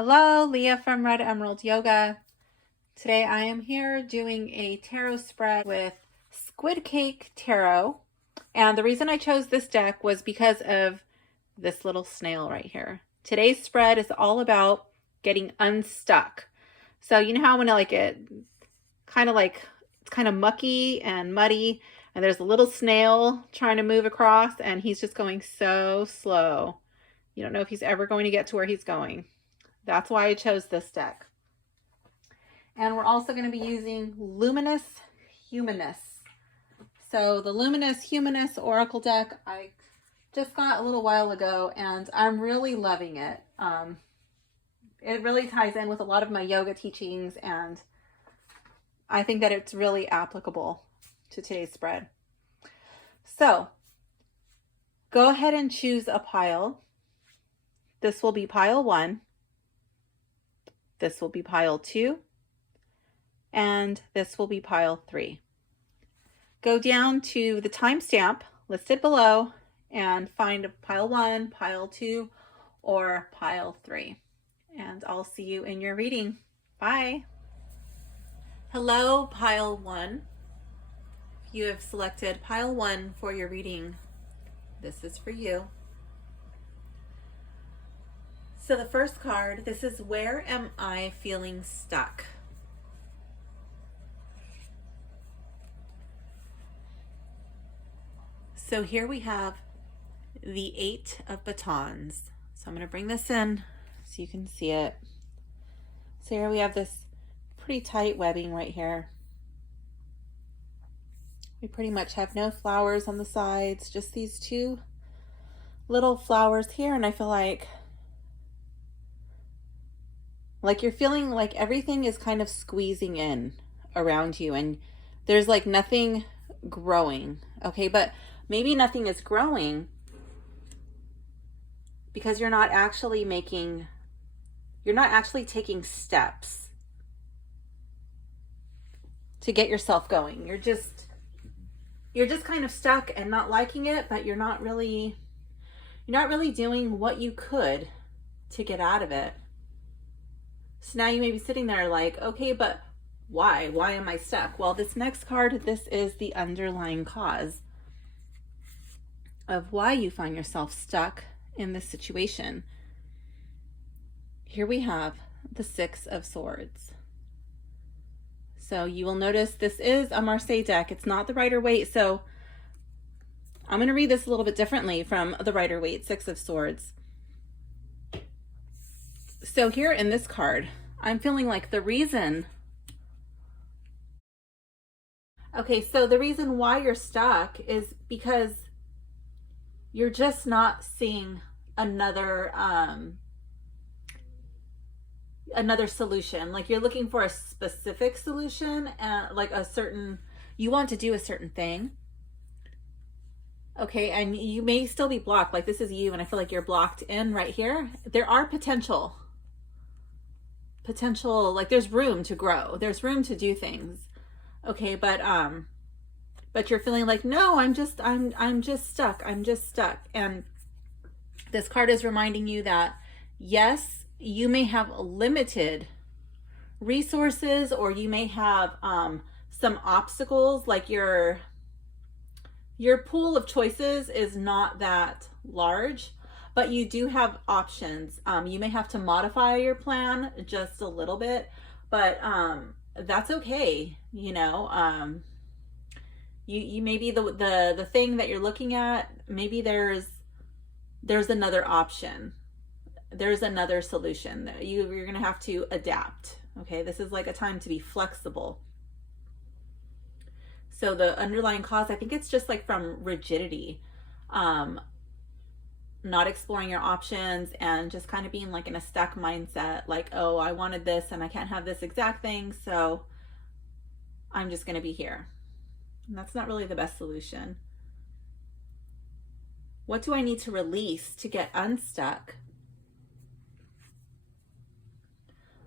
Hello, Leah from Red Emerald Yoga. Today I am here doing a tarot spread with Squid Cake Tarot. And the reason I chose this deck was because of this little snail right here. Today's spread is all about getting unstuck. So you know how when it's kind of mucky and muddy and there's a little snail trying to move across and he's just going so slow. You don't know if he's ever going to get to where he's going. That's why I chose this deck. And we're also going to be using Luminous Humanness. So the Luminous Humanness Oracle deck I just got a little while ago and I'm really loving it. It really ties in with a lot of my yoga teachings and I think that it's really applicable to today's spread. So go ahead and choose a pile. This will be pile 1. This will be pile 2, and this will be pile 3. Go down to the timestamp listed below and find pile 1, pile 2, or pile 3. And I'll see you in your reading. Bye. Hello, pile 1. If you have selected pile 1 for your reading, this is for you. So the first card, this is Where Am I Feeling Stuck? So here we have the 8 of batons. So I'm going to bring this in so you can see it. So here we have this pretty tight webbing right here. We pretty much have no flowers on the sides, just these 2 little flowers here, and I feel like you're feeling like everything is kind of squeezing in around you and there's like nothing growing. Okay, but maybe nothing is growing because you're not actually taking steps to get yourself going. You're just kind of stuck and not liking it, but you're not really doing what you could to get out of it. So now you may be sitting there like, okay, but why? Why am I stuck? Well, this next card, this is the underlying cause of why you find yourself stuck in this situation. Here we have the 6 of Swords. So you will notice this is a Marseille deck. It's not the Rider-Waite. So I'm going to read this a little bit differently from the Rider-Waite 6 of Swords. So here in this card, I'm feeling like the reason why you're stuck is because you're just not seeing another solution. Like you're looking for a specific solution and you want to do a certain thing. Okay, and you may still be blocked. Like this is you, and I feel like you're blocked in right here. There are potential, like there's room to grow. There's room to do things. Okay, but you're feeling like, no, I'm just stuck. I'm just stuck. And this card is reminding you that yes, you may have limited resources, or you may have some obstacles, like your pool of choices is not that large, but you do have options. You may have to modify your plan just a little bit, but that's okay. You know, you may be the thing that you're looking at. Maybe there's another option. There's another solution. You're going to have to adapt. Okay, this is like a time to be flexible. So the underlying cause, I think it's just like from rigidity, not exploring your options and just kind of being like in a stuck mindset, like, oh, I wanted this and I can't have this exact thing, so I'm just going to be here. And that's not really the best solution. What do I need to release to get unstuck?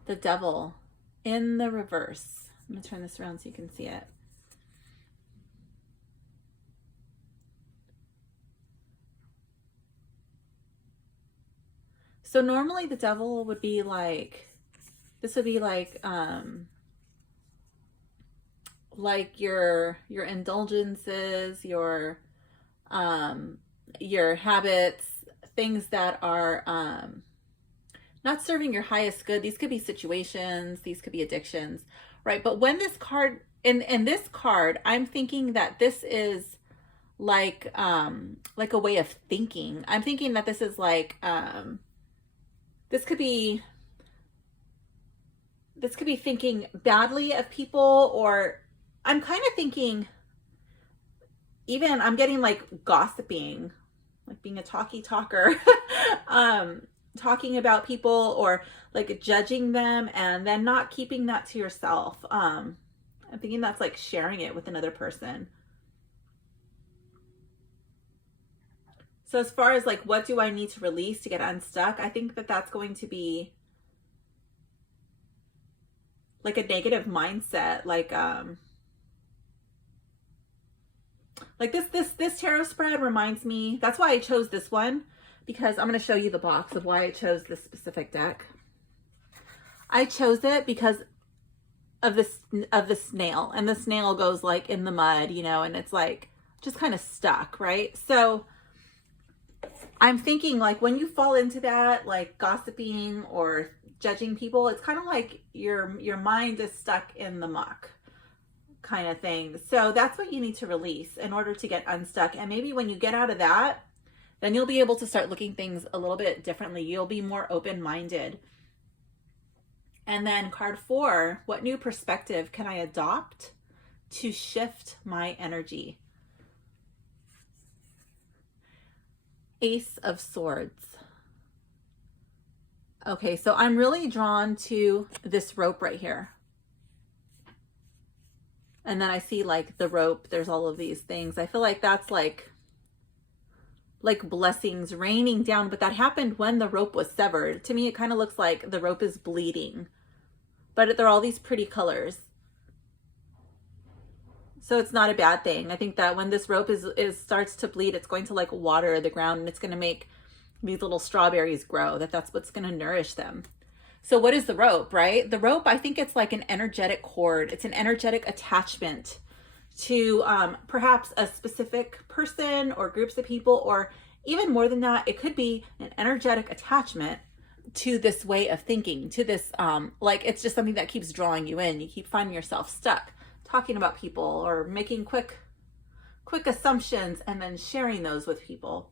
The Devil in the reverse. I'm going to turn this around so you can see it. So normally the devil would be like, this would be like your indulgences, your habits, things that are not serving your highest good. These could be situations, these could be addictions, right? But when this card, in this card, I'm thinking that this is like a way of thinking. I'm thinking that this is like this could be thinking badly of people, or I'm kind of thinking, even I'm getting like gossiping, like being a talker, talking about people, or like judging them and then not keeping that to yourself. I'm thinking that's like sharing it with another person. So as far as like, what do I need to release to get unstuck? I think that that's going to be like a negative mindset, like this tarot spread reminds me, that's why I chose this one, because I'm going to show you the box of why I chose this specific deck. I chose it because of the snail, and the snail goes like in the mud, you know, and it's like just kind of stuck, right? So I'm thinking like when you fall into that, like gossiping or judging people, it's kind of like your mind is stuck in the muck kind of thing. So that's what you need to release in order to get unstuck. And maybe when you get out of that, then you'll be able to start looking things a little bit differently. You'll be more open-minded. And then card 4, what new perspective can I adopt to shift my energy? Ace of Swords. Okay, so I'm really drawn to this rope right here. And then I see like the rope, there's all of these things. I feel like that's like blessings raining down, but that happened when the rope was severed. To me, it kind of looks like the rope is bleeding, but they're all these pretty colors. So it's not a bad thing. I think that when this rope starts to bleed, it's going to like water the ground, and it's going to make these little strawberries grow. That's what's going to nourish them. So what is the rope, right? The rope, I think it's like an energetic cord. It's an energetic attachment to perhaps a specific person or groups of people, or even more than that, it could be an energetic attachment to this way of thinking, to this, like it's just something that keeps drawing you in. You keep finding yourself stuck talking about people or making quick assumptions and then sharing those with people.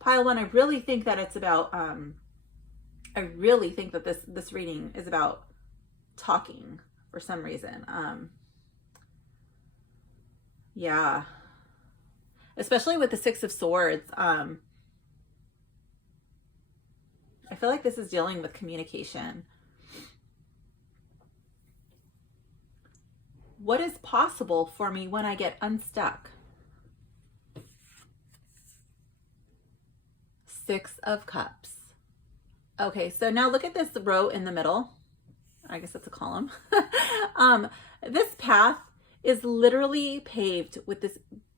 Pile 1, I really think that it's about, I really think that this reading is about talking for some reason. Yeah. Especially with the 6 of Swords. I feel like this is dealing with communication. What is possible for me when I get unstuck? 6 of Cups. Okay, so now look at this row in the middle. I guess that's a column. This path is literally paved with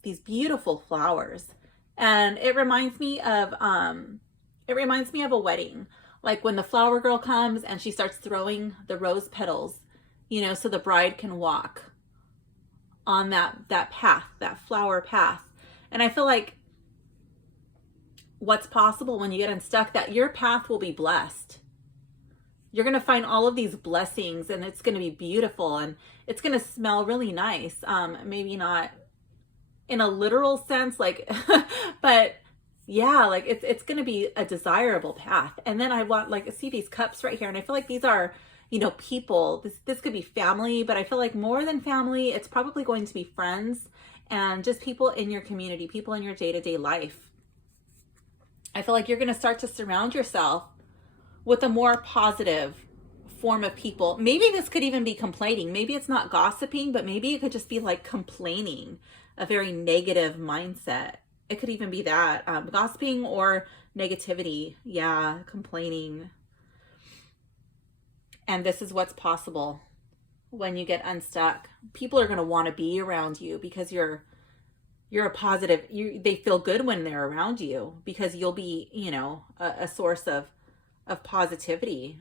these beautiful flowers, and it reminds me of a wedding, like when the flower girl comes and she starts throwing the rose petals, you know, so the bride can walk on that path, that flower path. And I feel like what's possible when you get unstuck, that your path will be blessed. You're going to find all of these blessings, and it's going to be beautiful, and it's going to smell really nice. Maybe not in a literal sense, like, but yeah, like it's going to be a desirable path. And then I want, like, see these cups right here, and I feel like these are, you know, people. This could be family, but I feel like more than family, it's probably going to be friends and just people in your community, people in your day-to-day life. I feel like you're going to start to surround yourself with a more positive form of people. Maybe this could even be complaining. Maybe it's not gossiping, but maybe it could just be like complaining, a very negative mindset. It could even be that, gossiping or negativity. Yeah, complaining. And this is what's possible when you get unstuck. People are going to want to be around you because you're a positive, they feel good when they're around you, because you'll be, you know, a source of of positivity.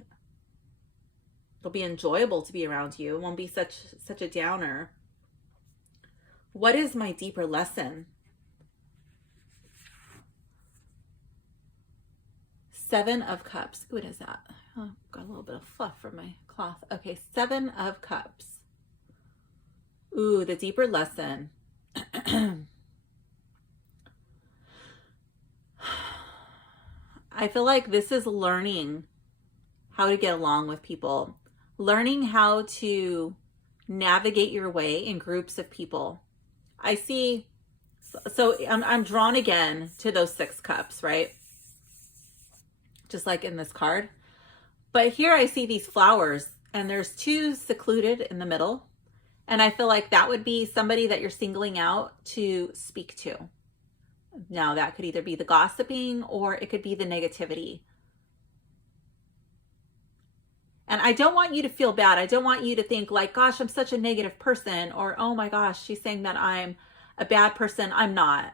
It'll be enjoyable to be around you. It won't be such a downer. What is my deeper lesson? Seven of Cups. What is that? Oh, got a little bit of fluff from my cloth. Okay, Seven of Cups. Ooh, the deeper lesson. I feel like this is learning how to get along with people, learning how to navigate your way in groups of people. I see, so I'm drawn again to those 6 cups, right? Just like in this card. But here I see these flowers, and there's 2 secluded in the middle. And I feel like that would be somebody that you're singling out to speak to. Now, that could either be the gossiping or it could be the negativity. And I don't want you to feel bad. I don't want you to think like, gosh, I'm such a negative person, or, oh my gosh, she's saying that I'm a bad person. I'm not.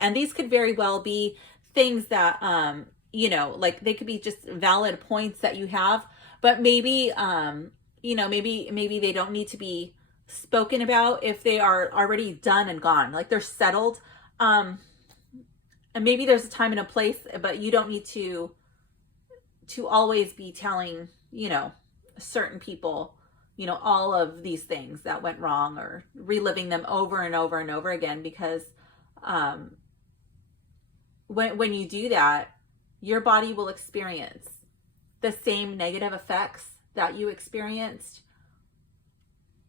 And these could very well be things that, like they could be just valid points that you have, but maybe, maybe they don't need to be spoken about if they are already done and gone, like they're settled. And maybe there's a time and a place, but you don't need to always be telling, certain people, all of these things that went wrong, or reliving them over and over and over again, because when you do that, your body will experience the same negative effects that you experienced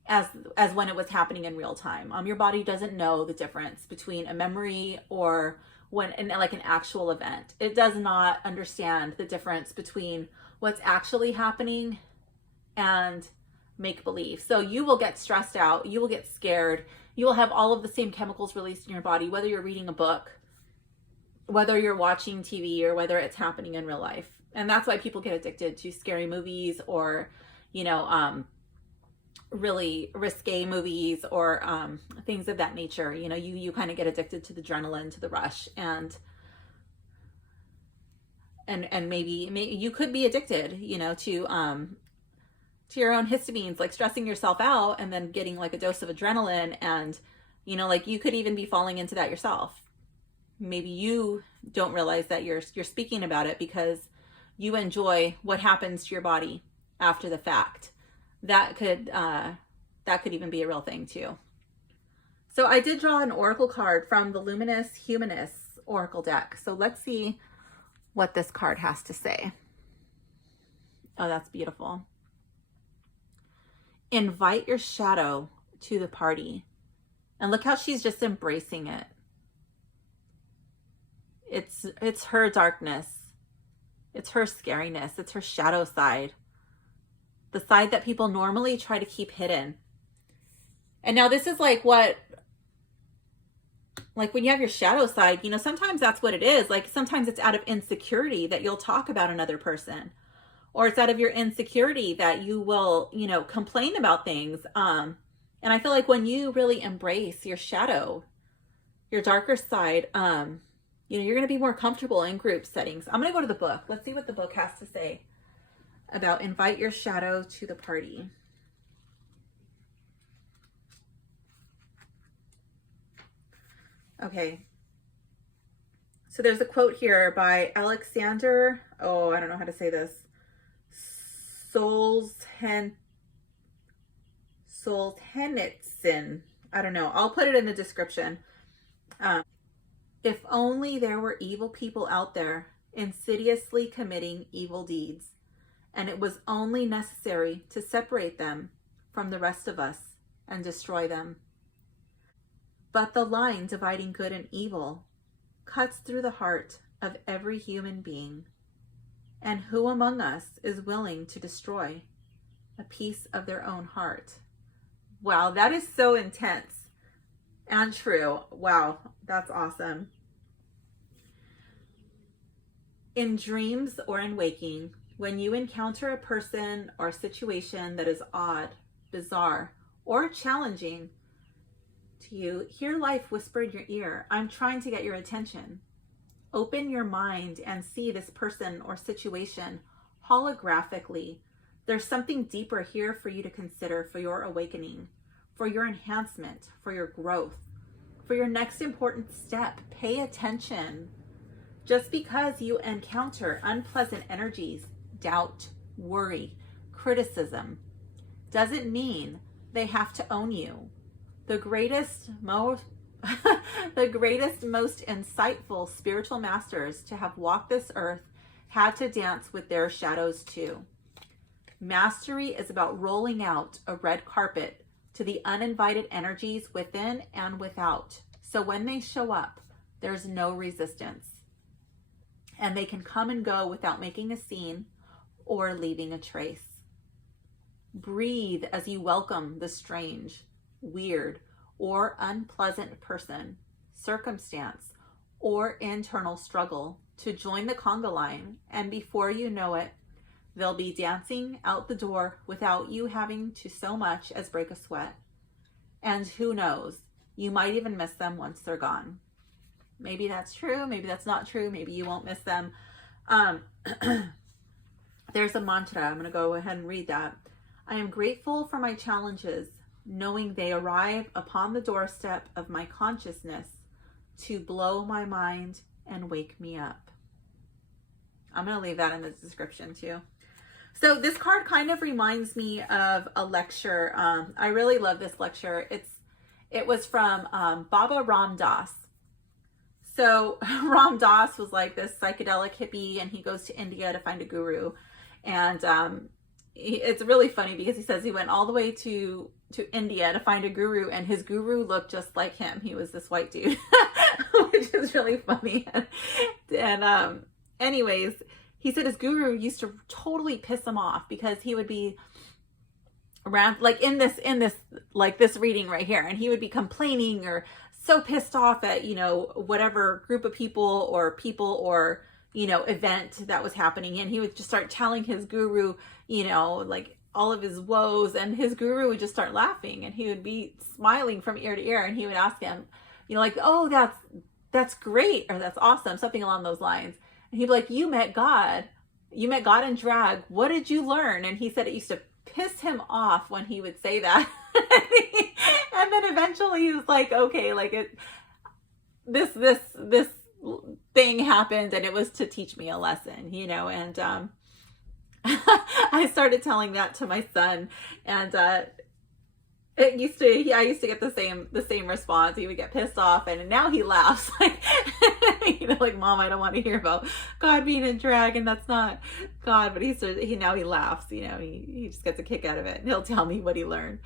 as when it was happening in real time. Your body doesn't know the difference between a memory or like an actual event. It does not understand the difference between what's actually happening and make believe. So you will get stressed out, you will get scared, you will have all of the same chemicals released in your body, whether you're reading a book, whether you're watching TV, or whether it's happening in real life. And that's why people get addicted to scary movies, or really risque movies, or things of that nature. You kind of get addicted to the adrenaline, to the rush, and maybe you could be addicted, to your own histamines, like stressing yourself out and then getting like a dose of adrenaline, and like you could even be falling into that yourself. Maybe you don't realize that you're speaking about it because you enjoy what happens to your body after the fact. That could even be a real thing too. So I did draw an oracle card from the Luminous Humanness oracle deck. So let's see what this card has to say. Oh, that's beautiful. Invite your shadow to the party. And look how she's just embracing it. It's her darkness. It's her scariness. It's her shadow side. The side that people normally try to keep hidden. And now this is like when you have your shadow side, sometimes that's what it is. Like sometimes it's out of insecurity that you'll talk about another person, or it's out of your insecurity that you will, complain about things. And I feel like when you really embrace your shadow, your darker side, you're going to be more comfortable in group settings. I'm going to go to the book. Let's see what the book has to say about invite your shadow to the party. Okay. So there's a quote here by Aleksander, I don't know how to say this, Solzhenitsyn. I don't know. I'll put it in the description. If only there were evil people out there insidiously committing evil deeds, and it was only necessary to separate them from the rest of us and destroy them. But the line dividing good and evil cuts through the heart of every human being. And who among us is willing to destroy a piece of their own heart? Wow, that is so intense and true. Wow, that's awesome. In dreams or in waking, when you encounter a person or situation that is odd, bizarre, or challenging to you, hear life whisper in your ear, I'm trying to get your attention. Open your mind and see this person or situation holographically. There's something deeper here for you to consider for your awakening, for your enhancement, for your growth, for your next important step. Pay attention. Just because you encounter unpleasant energies, doubt, worry, criticism, doesn't mean they have to own you. The greatest, most insightful spiritual masters to have walked this earth had to dance with their shadows too. Mastery is about rolling out a red carpet to the uninvited energies within and without. So when they show up, there's no resistance. And they can come and go without making a scene or leaving a trace. Breathe as you welcome the strange, weird, or unpleasant person, circumstance, or internal struggle to join the conga line, and before you know it, they'll be dancing out the door without you having to so much as break a sweat. And who knows, you might even miss them once they're gone. Maybe that's true, maybe that's not true, maybe you won't miss them. There's a mantra, I'm gonna go ahead and read that. I am grateful for my challenges, knowing they arrive upon the doorstep of my consciousness to blow my mind and wake me up. I'm going to leave that in the description too. So this card kind of reminds me of a lecture. I really love this lecture. It was from Baba Ram Dass. So Ram Dass was like this psychedelic hippie, and he goes to India to find a guru. And it's really funny because he says he went all the way to India to find a guru, and his guru looked just like him. He was this white dude, which is really funny. And anyways, he said his guru used to totally piss him off because he would be around, like in this like this reading right here, and he would be complaining or so pissed off at, you know, whatever group of people or you know, event that was happening, and he would just start telling his guru, you know, like all of his woes, and his guru would just start laughing, and he would be smiling from ear to ear, and he would ask him, you know, like, oh, that's great, or that's awesome, something along those lines. And he'd be like, you met God in drag, what did you learn? And he said it used to piss him off when he would say that. And then eventually he was like, okay, like this thing happened, and it was to teach me a lesson, you know. And I started telling that to my son, and I used to get the same response. He would get pissed off, and now he laughs, like, you know, like, Mom, I don't want to hear about God being a dragon. That's not God. But he now he laughs, you know, he just gets a kick out of it, and he'll tell me what he learned.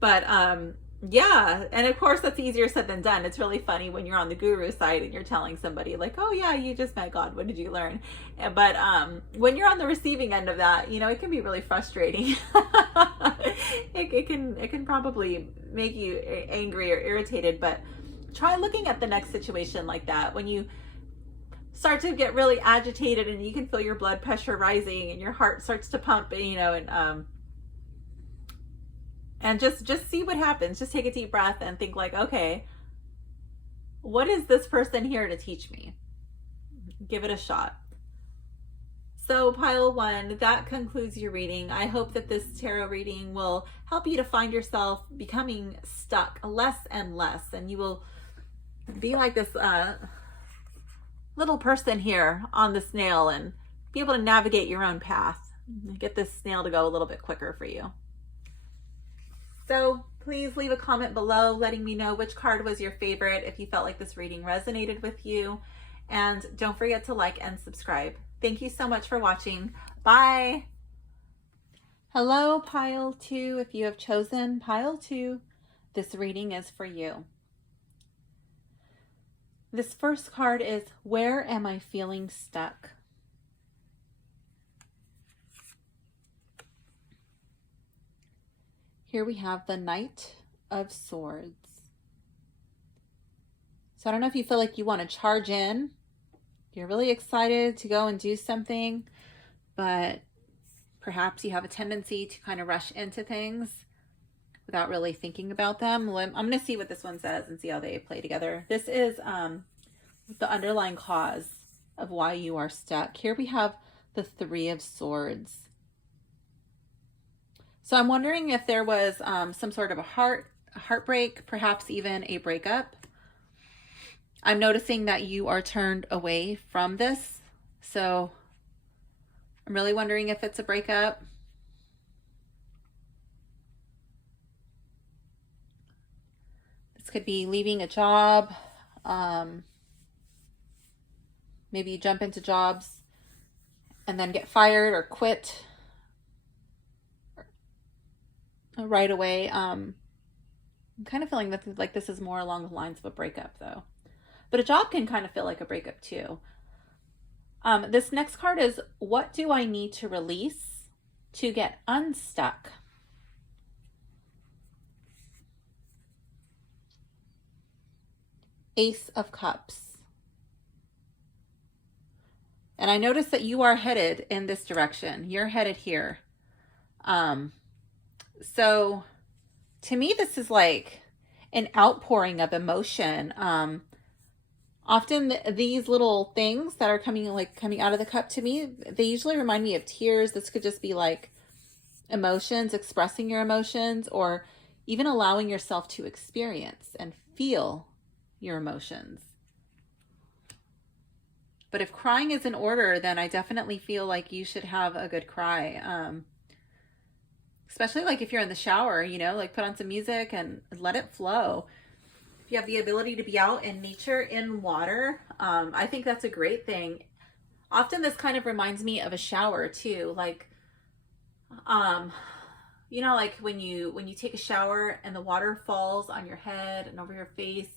But yeah, and of course that's easier said than done. It's really funny when you're on the guru side and you're telling somebody like, oh yeah, you just met God, what did you learn? But when you're on the receiving end of that, you know, it can be really frustrating. it can probably make you angry or irritated. But try looking at the next situation like that. When you start to get really agitated and you can feel your blood pressure rising and your heart starts to pump, you know, and just see what happens. Just take a deep breath and think like, okay, what is this person here to teach me? Give it a shot. So pile 1, that concludes your reading. I hope that this tarot reading will help you to find yourself becoming stuck less and less, and you will be like this little person here on the snail and be able to navigate your own path. Get this snail to go a little bit quicker for you. So please leave a comment below letting me know which card was your favorite, if you felt like this reading resonated with you. And don't forget to like and subscribe. Thank you so much for watching. Bye. Hello, pile 2. If you have chosen pile 2, this reading is for you. This first card is, where am I feeling stuck? Here we have the Knight of Swords. So I don't know if you feel like you want to charge in. You're really excited to go and do something, but perhaps you have a tendency to kind of rush into things without really thinking about them. I'm going to see what this one says and see how they play together. This is the underlying cause. of why you are stuck. Here we have the Three of Swords. So I'm wondering if there was some sort of a heartbreak, perhaps even a breakup. I'm noticing that you are turned away from this. So I'm really wondering if it's a breakup. This could be leaving a job. Maybe you jump into jobs and then get fired or quit right away. I'm kind of feeling that like this is more along the lines of a breakup though. But a job can kind of feel like a breakup too. This next card is, what do I need to release to get unstuck? Ace of Cups. And I notice that you are headed in this direction. You're headed here. So to me, this is like an outpouring of emotion. Often these little things that are coming out of the cup to me, they usually remind me of tears. This could just be like emotions, expressing your emotions, or even allowing yourself to experience and feel your emotions. But if crying is in order, then I definitely feel like you should have a good cry. Especially like if you're in the shower, you know, like put on some music and let it flow. If you have the ability to be out in nature, in water, I think that's a great thing. Often this kind of reminds me of a shower too. Like, you know, like when you take a shower and the water falls on your head and over your face,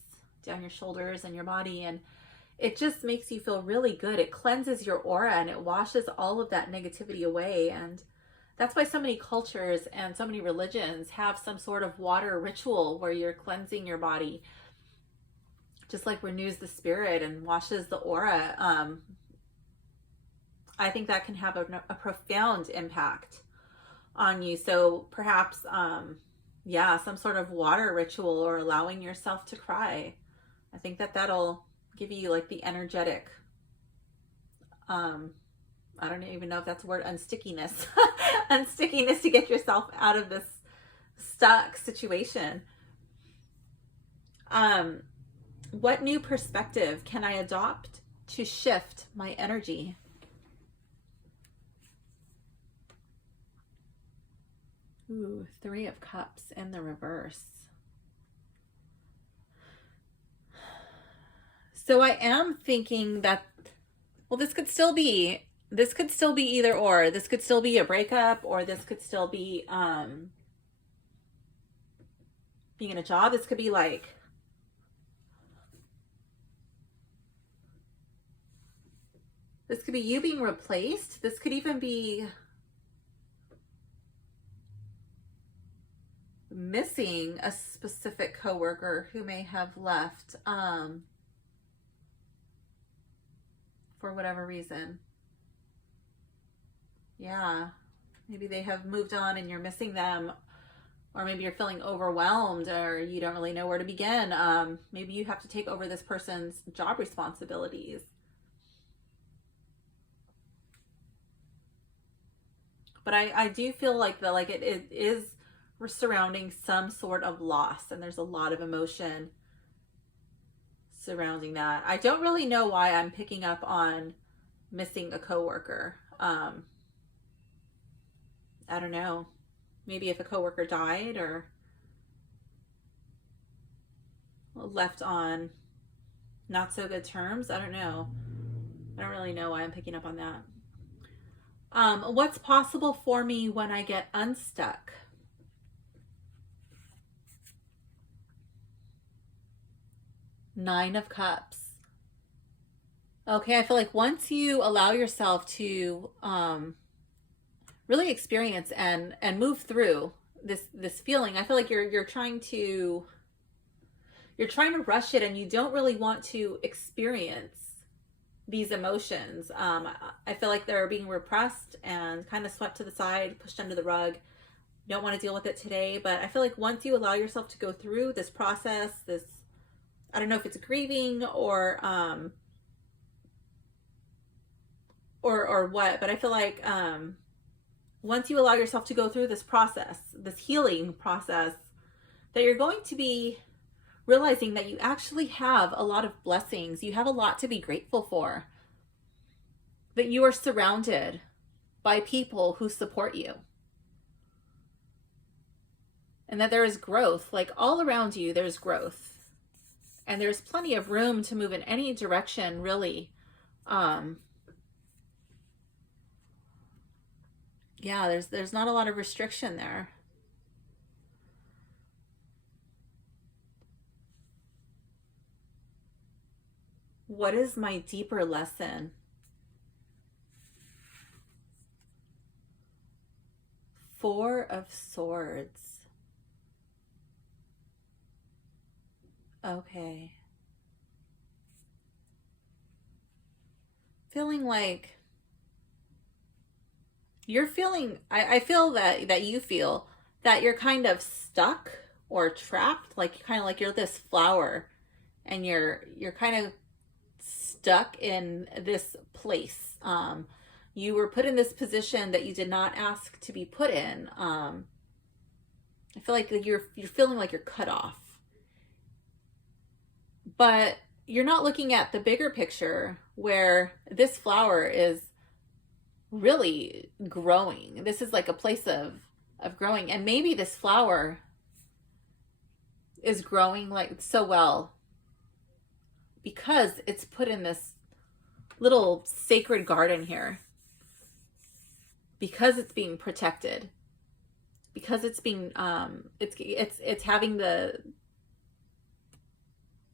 down your shoulders and your body, and it just makes you feel really good. It cleanses your aura and it washes all of that negativity away. And that's why so many cultures and so many religions have some sort of water ritual where you're cleansing your body. Just like renews the spirit and washes the aura. I think that can have a profound impact on you. So perhaps, some sort of water ritual or allowing yourself to cry. I think that'll give you like the energetic, I don't even know if that's a word, unstickiness, unstickiness to get yourself out of this stuck situation. What new perspective can I adopt to shift my energy? Ooh, Three of Cups in the reverse. So I am thinking that, well, this could still be either or. This could still be a breakup, or this could still be being in a job. This could be like, this could be you being replaced. This could even be missing a specific coworker who may have left for whatever reason. Yeah, maybe they have moved on and you're missing them, or maybe you're feeling overwhelmed or you don't really know where to begin. Maybe you have to take over this person's job responsibilities. But I do feel like it is surrounding some sort of loss, and there's a lot of emotion surrounding that. I don't really know why I'm picking up on missing a coworker. I don't know. Maybe if a coworker died or left on not so good terms. I don't know. I don't really know why I'm picking up on that. What's possible for me when I get unstuck? Nine of Cups. Okay, I feel like once you allow yourself to really experience and move through this feeling, I feel like you're trying to rush it, and you don't really want to experience these emotions. I feel like they're being repressed and kind of swept to the side, pushed under the rug. Don't want to deal with it today. But I feel like once you allow yourself to go through this process, I don't know if it's grieving or or what, but I feel like once you allow yourself to go through this process, this healing process, that you're going to be realizing that you actually have a lot of blessings. You have a lot to be grateful for. That you are surrounded by people who support you. And that there is growth. Like all around you, there's growth. And there's plenty of room to move in any direction, really. Yeah, there's not a lot of restriction there. What is my deeper lesson? Four of Swords. Okay. Feeling like you're feeling, I feel that you feel that you're kind of stuck or trapped, like kind of like you're this flower and you're kind of stuck in this place. You were put in this position that you did not ask to be put in. I feel like you're feeling like you're cut off. But you're not looking at the bigger picture where this flower is really growing. This is like a place of growing. And maybe this flower is growing like so well because it's put in this little sacred garden here. Because it's being protected. Because it's being it's having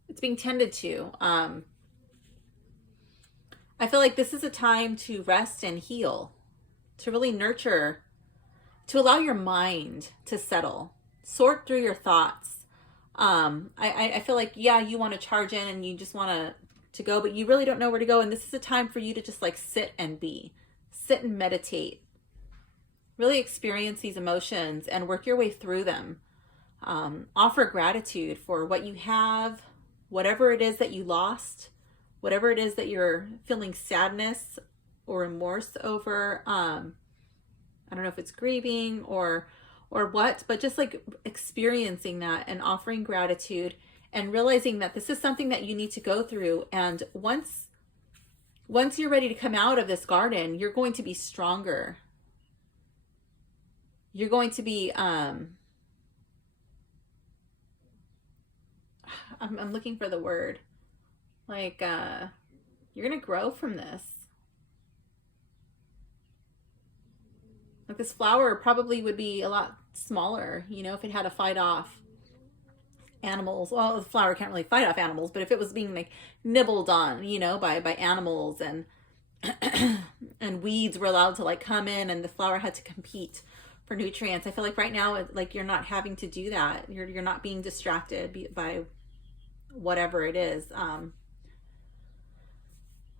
it's being tended to. I feel like this is a time to rest and heal, to really nurture, to allow your mind to settle, sort through your thoughts. I feel like, yeah, you want to charge in and you just want to go, but you really don't know where to go. And this is a time for you to just like sit and be, sit and meditate, really experience these emotions and work your way through them. Offer gratitude for what you have, whatever it is that you lost, whatever it is that you're feeling sadness or remorse over. I don't know if it's grieving or what, but just like experiencing that and offering gratitude and realizing that this is something that you need to go through. And once you're ready to come out of this garden, you're going to be stronger. You're going to be, I'm looking for the word. Like, you're going to grow from this. Like this flower probably would be a lot smaller, you know, if it had to fight off animals. Well, the flower can't really fight off animals, but if it was being like nibbled on, you know, by animals and and weeds were allowed to like come in and the flower had to compete for nutrients. I feel like right now, like you're not having to do that. You're not being distracted by whatever it is.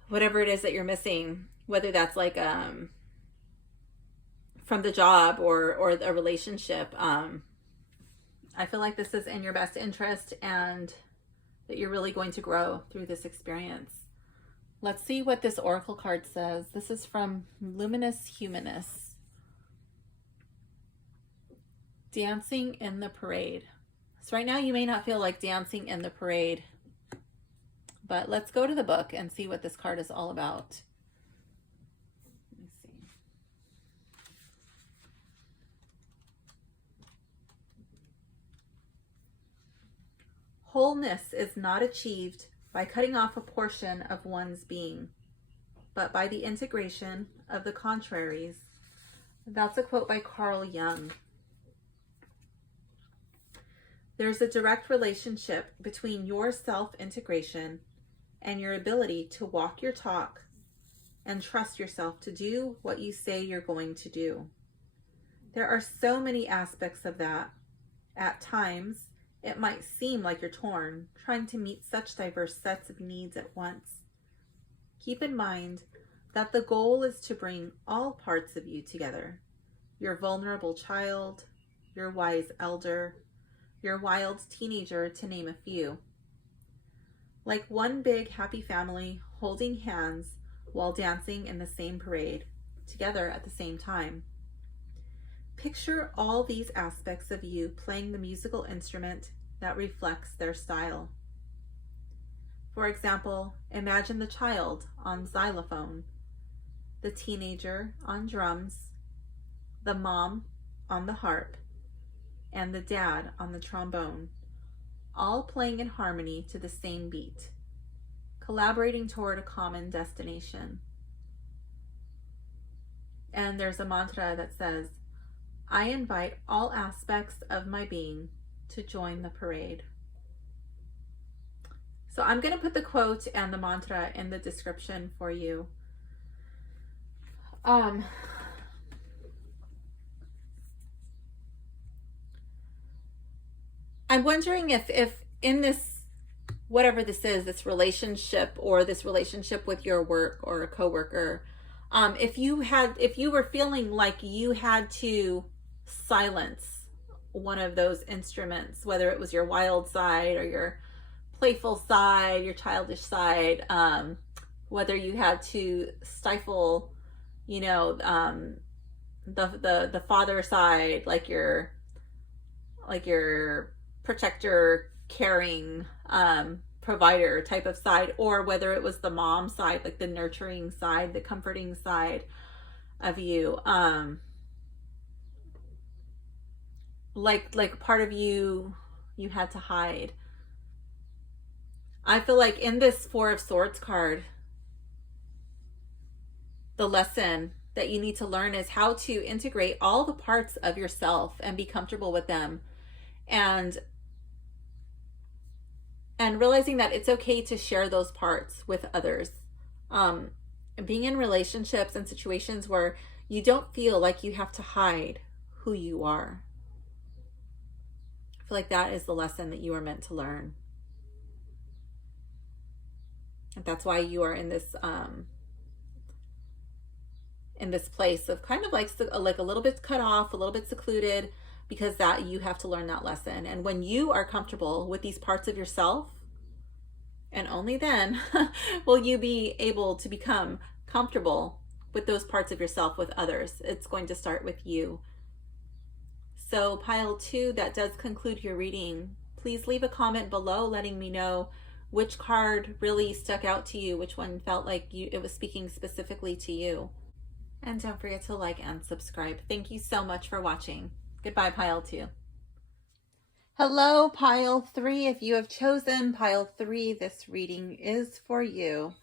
Whatever it is that you're missing, whether that's like from the job or a relationship. I feel like this is in your best interest and that you're really going to grow through this experience. Let's see what this oracle card says. This is from Luminous Humanness. Dancing in the parade. So right now you may not feel like dancing in the parade, but let's go to the book and see what this card is all about. Let me see. Wholeness is not achieved by cutting off a portion of one's being, but by the integration of the contraries. That's a quote by Carl Jung. There's a direct relationship between your self-integration and your ability to walk your talk and trust yourself to do what you say you're going to do. There are so many aspects of that. At times, it might seem like you're torn, trying to meet such diverse sets of needs at once. Keep in mind that the goal is to bring all parts of you together. Your vulnerable child, your wise elder, your wild teenager, to name a few. Like one big happy family holding hands, while dancing in the same parade, together at the same time. Picture all these aspects of you playing the musical instrument that reflects their style. For example, imagine the child on xylophone, the teenager on drums, the mom on the harp, and the dad on the trombone, all playing in harmony to the same beat, collaborating toward a common destination. And there's a mantra that says, I invite all aspects of my being to join the parade. So I'm going to put the quote and the mantra in the description for you. I'm wondering if in this, whatever this is, this relationship or this relationship with your work or a coworker, if you were feeling like you had to silence one of those instruments, whether it was your wild side or your playful side, your childish side, whether you had to stifle, the father side, like your protector, caring, provider type of side, or whether it was the mom side, like the nurturing side, the comforting side of you, like part of you had to hide. I feel like in this Four of Swords card, the lesson that you need to learn is how to integrate all the parts of yourself and be comfortable with them, and realizing that it's okay to share those parts with others. Being in relationships and situations where you don't feel like you have to hide who you are. I feel like that is the lesson that you are meant to learn. And that's why you are in this place of kind of like a little bit cut off, a little bit secluded, because that you have to learn that lesson. And when you are comfortable with these parts of yourself, and only then will you be able to become comfortable with those parts of yourself with others. It's going to start with you. So pile 2, that does conclude your reading. Please leave a comment below letting me know which card really stuck out to you, which one felt like it was speaking specifically to you. And don't forget to like and subscribe. Thank you so much for watching. Goodbye, pile 2. Hello, pile 3. If you have chosen pile 3, this reading is for you.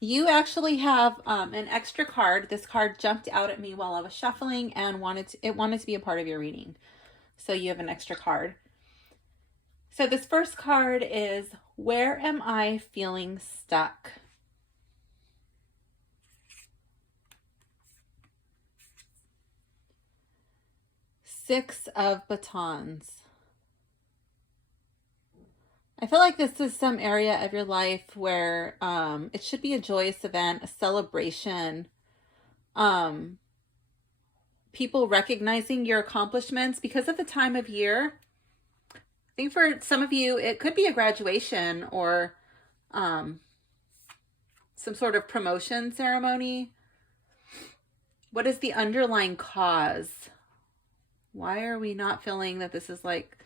You actually have an extra card. This card jumped out at me while I was shuffling and wanted to be a part of your reading. So you have an extra card. So this first card is, where am I feeling stuck? Six of batons. I feel like this is some area of your life where it should be a joyous event, a celebration. People recognizing your accomplishments because of the time of year. I think for some of you, it could be a graduation or some sort of promotion ceremony. What is the underlying cause? Why are we not feeling that this is like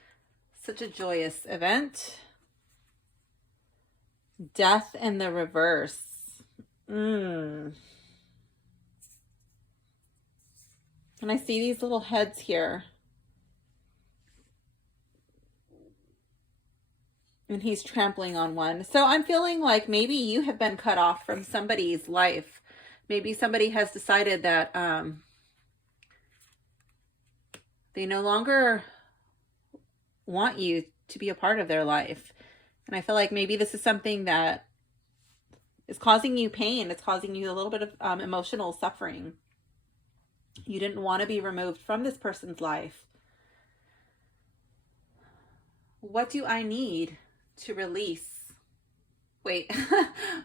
such a joyous event? Death in the reverse. And I see these little heads here. And he's trampling on one. So I'm feeling like maybe you have been cut off from somebody's life. Maybe somebody has decided that they no longer want you to be a part of their life. And I feel like maybe this is something that is causing you pain. It's causing you a little bit of emotional suffering. You didn't want to be removed from this person's life. What do I need to release? Wait,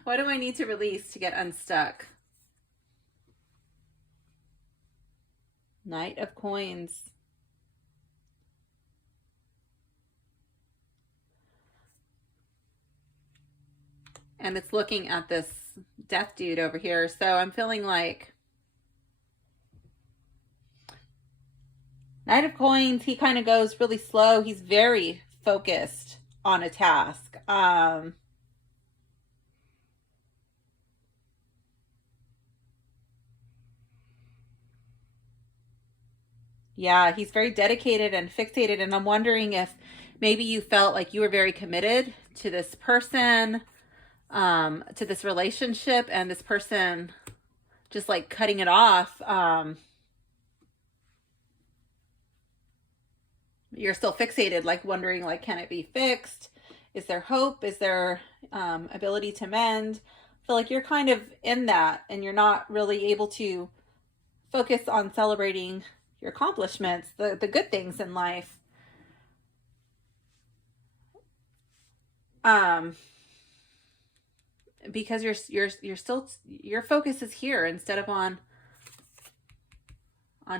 what do I need to release to get unstuck? Knight of Coins. And it's looking at this death dude over here. So I'm feeling like Knight of Coins, he kind of goes really slow. He's very focused on a task. Yeah, he's very dedicated and fixated. And I'm wondering if maybe you felt like you were very committed to this person, to this relationship, and this person just like cutting it off. You're still fixated, like wondering, like, can it be fixed? Is there hope? Is there ability to mend? I feel like you're kind of in that, and you're not really able to focus on celebrating your accomplishments, the good things in life. Because you're still, your focus is here instead of on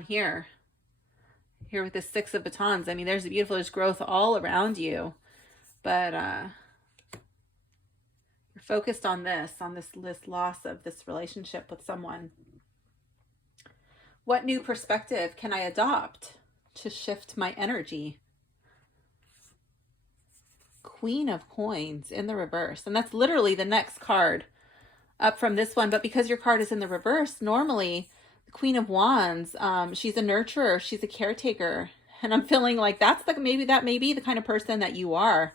here with the Six of Batons. I mean, there's growth all around you, but you're focused on this loss of this relationship with someone. What new perspective can I adopt to shift my energy? Queen of Coins in the reverse. And that's literally the next card up from this one. But because your card is in the reverse, normally the Queen of Wands, she's a nurturer, she's a caretaker. And I'm feeling like that may be the kind of person that you are.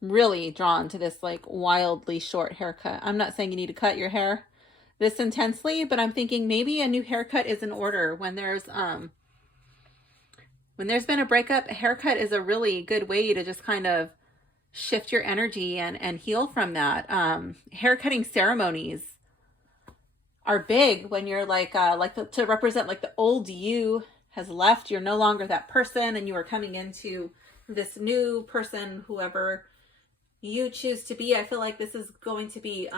I'm really drawn to this like wildly short haircut. I'm not saying you need to cut your hair this intensely, but I'm thinking maybe a new haircut is in order. When there's been a breakup, a haircut is a really good way to just kind of shift your energy and heal from that. Haircutting ceremonies are big when you're to represent like the old you has left. You're no longer that person, and you are coming into this new person, whoever you choose to be. I feel like this is going to be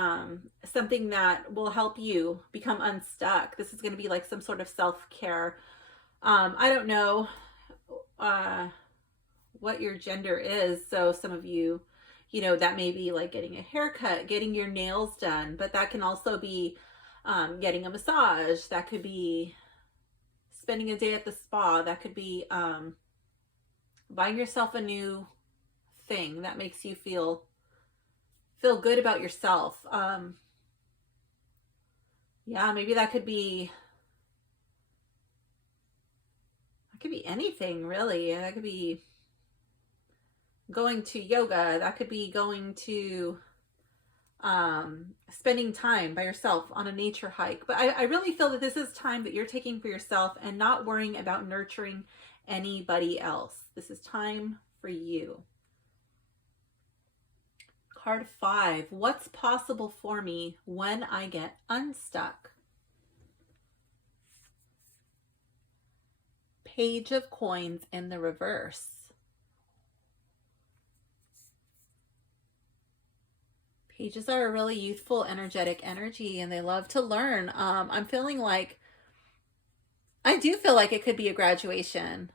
something that will help you become unstuck. This is going to be like some sort of self-care. I don't know what your gender is. So some of you, that may be like getting a haircut, getting your nails done, but that can also be getting a massage. That could be spending a day at the spa. That could be buying yourself a new thing that makes you feel good about yourself. Yeah, maybe that could be anything really. That could be going to yoga. That could be going to spending time by yourself on a nature hike. But I really feel that this is time that you're taking for yourself and not worrying about nurturing anybody else. This is time for you. Card 5. What's possible for me when I get unstuck? Page of Coins in the reverse. Pages are a really youthful, energetic energy, and they love to learn. I'm feeling like, I do feel like it could be a graduation.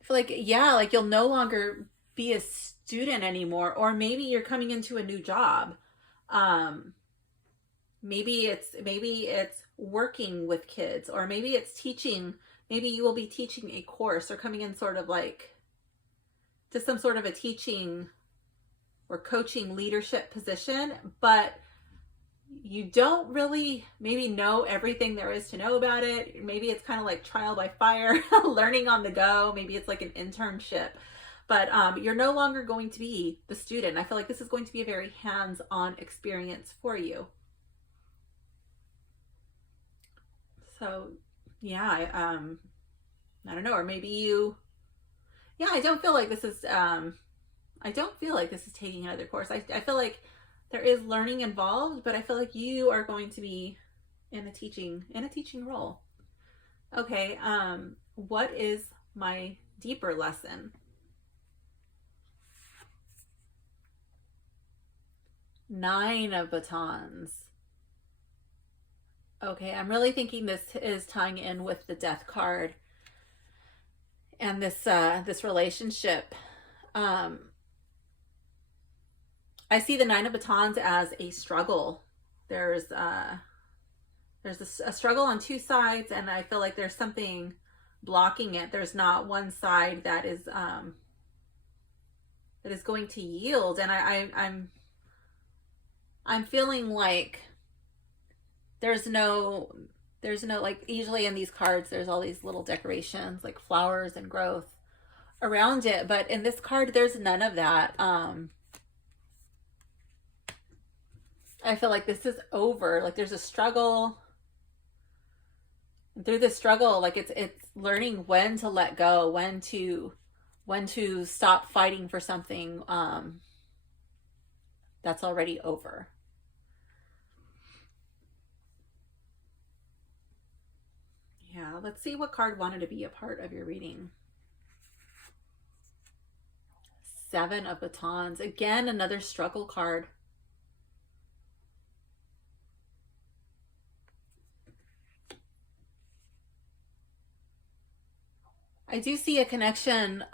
I feel like, yeah, like you'll no longer be a student anymore, or maybe you're coming into a new job. Maybe it's working with kids, or maybe it's teaching. Maybe you will be teaching a course or coming in sort of like to some sort of a teaching or coaching leadership position, but you don't really maybe know everything there is to know about it. Maybe it's kind of like trial by fire, learning on the go. Maybe it's like an internship, but you're no longer going to be the student. I feel like this is going to be a very hands-on experience for you. So yeah, I don't know, or maybe you, yeah, I don't feel like this is taking another course. I feel like there is learning involved, but I feel like you are going to be in a teaching role. Okay, what is my deeper lesson? Nine of Batons. Okay, I'm really thinking this is tying in with the Death card and this relationship. I see the Nine of Batons as a struggle. There's a struggle on two sides, and I feel like there's something blocking it. There's not one side that is going to yield, and I'm feeling like there's no like, usually in these cards there's all these little decorations like flowers and growth around it, but in this card there's none of that. I feel like this is over. Like there's a struggle. Through this struggle, like it's learning when to let go, when to stop fighting for something that's already over. Yeah, let's see what card wanted to be a part of your reading. Seven of Batons. Again, another struggle card. I do see a connection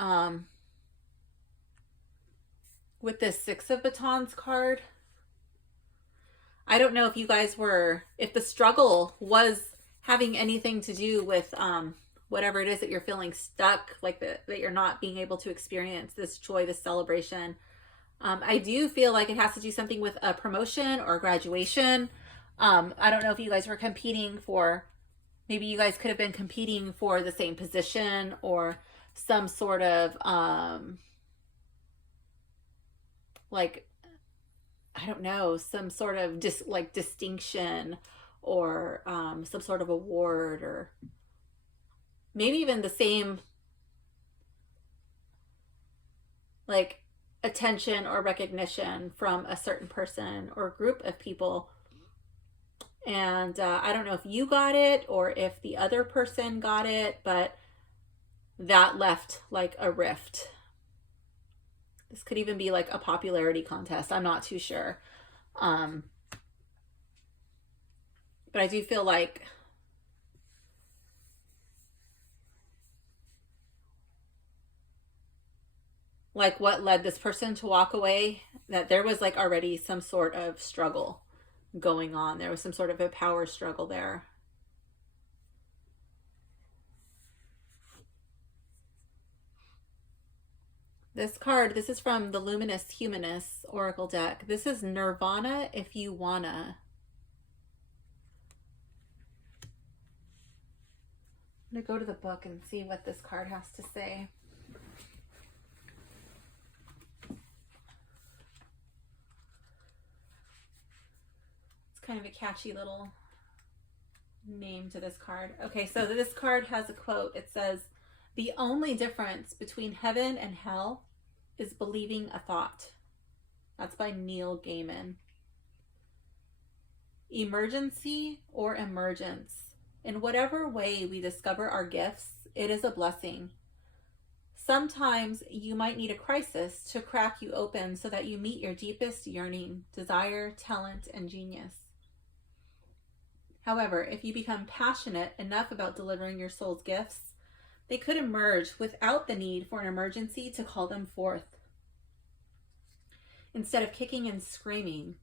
with this Six of Batons card. I don't know if you guys if the struggle was having anything to do with whatever it is that you're feeling stuck, like that you're not being able to experience this joy, this celebration. I do feel like it has to do something with a promotion or graduation. I don't know if you guys were competing for, maybe you guys could have been competing for the same position or some sort of like, I don't know, some sort of distinction or some sort of award, or maybe even the same like attention or recognition from a certain person or group of people. And I don't know if you got it or if the other person got it, but that left like a rift. This could even be like a popularity contest. I'm not too sure. But I do feel like what led this person to walk away, that there was like already some sort of struggle going on. There was some sort of a power struggle there. This card, this is from the Luminous Humanness Oracle deck. This is Nirvana If You Wanna. I'm gonna go to the book and see what this card has to say. It's kind of a catchy little name to this card. Okay, so this card has a quote. It says, "The only difference between heaven and hell is believing a thought." That's by Neil Gaiman. Emergency or emergence. In whatever way we discover our gifts, it is a blessing. Sometimes you might need a crisis to crack you open so that you meet your deepest yearning, desire, talent, and genius. However, if you become passionate enough about delivering your soul's gifts, they could emerge without the need for an emergency to call them forth. Instead of kicking and screaming,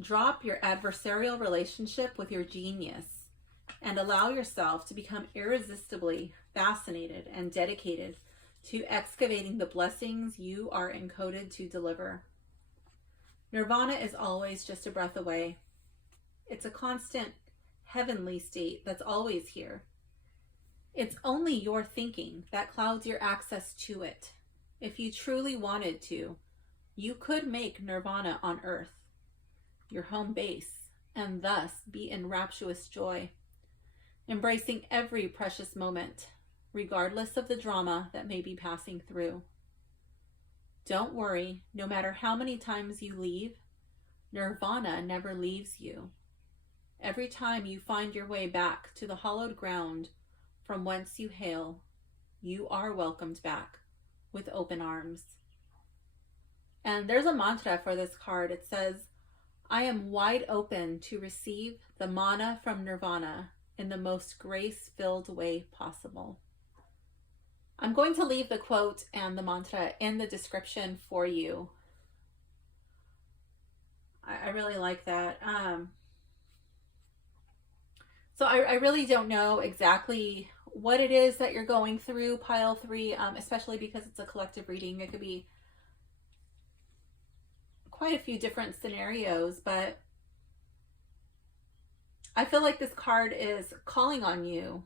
drop your adversarial relationship with your genius and allow yourself to become irresistibly fascinated and dedicated to excavating the blessings you are encoded to deliver. Nirvana is always just a breath away. It's a constant heavenly state that's always here. It's only your thinking that clouds your access to it. If you truly wanted to, you could make Nirvana on Earth your home base and thus be in rapturous joy, embracing every precious moment, regardless of the drama that may be passing through. Don't worry, no matter how many times you leave, Nirvana never leaves you. Every time you find your way back to the hallowed ground from whence you hail, you are welcomed back with open arms. And there's a mantra for this card. It says, "I am wide open to receive the mana from Nirvana in the most grace-filled way possible." I'm going to leave the quote and the mantra in the description for you. I really like that. So I really don't know exactly what it is that you're going through, pile three, especially because it's a collective reading. It could be quite a few different scenarios, but I feel like this card is calling on you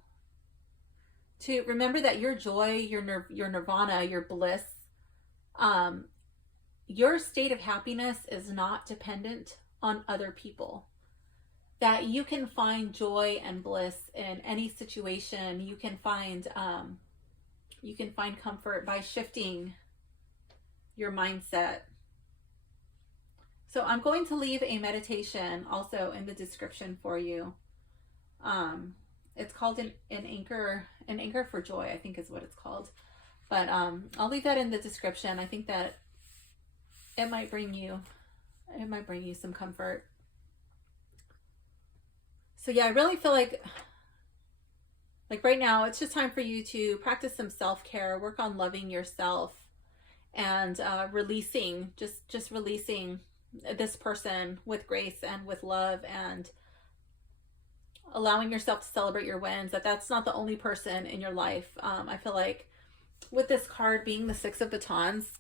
to remember that your joy, your nirvana, your bliss, um, your state of happiness is not dependent on other people. That you can find joy and bliss in any situation. You can find comfort by shifting your mindset. So I'm going to leave a meditation also in the description for you. It's called an anchor for joy, I think is what it's called. But I'll leave that in the description. I think that it might bring you some comfort. So yeah, I really feel like right now it's just time for you to practice some self-care, work on loving yourself, and releasing this person with grace and with love, and allowing yourself to celebrate your wins, that's not the only person in your life. I feel like with this card being the Six of Batons,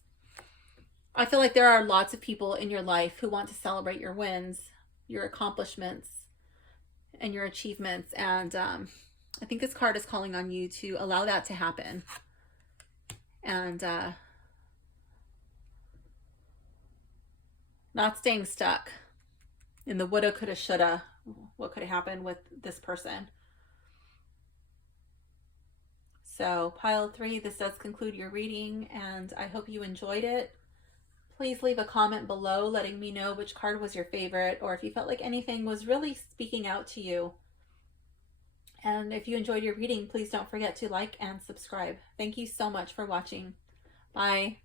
I feel like there are lots of people in your life who want to celebrate your wins, your accomplishments, and your achievements. And I think this card is calling on you to allow that to happen. And not staying stuck in the woulda, coulda, shoulda, what could have happened with this person. So pile three, this does conclude your reading, and I hope you enjoyed it. Please leave a comment below letting me know which card was your favorite, or if you felt like anything was really speaking out to you. And if you enjoyed your reading, please don't forget to like and subscribe. Thank you so much for watching. Bye.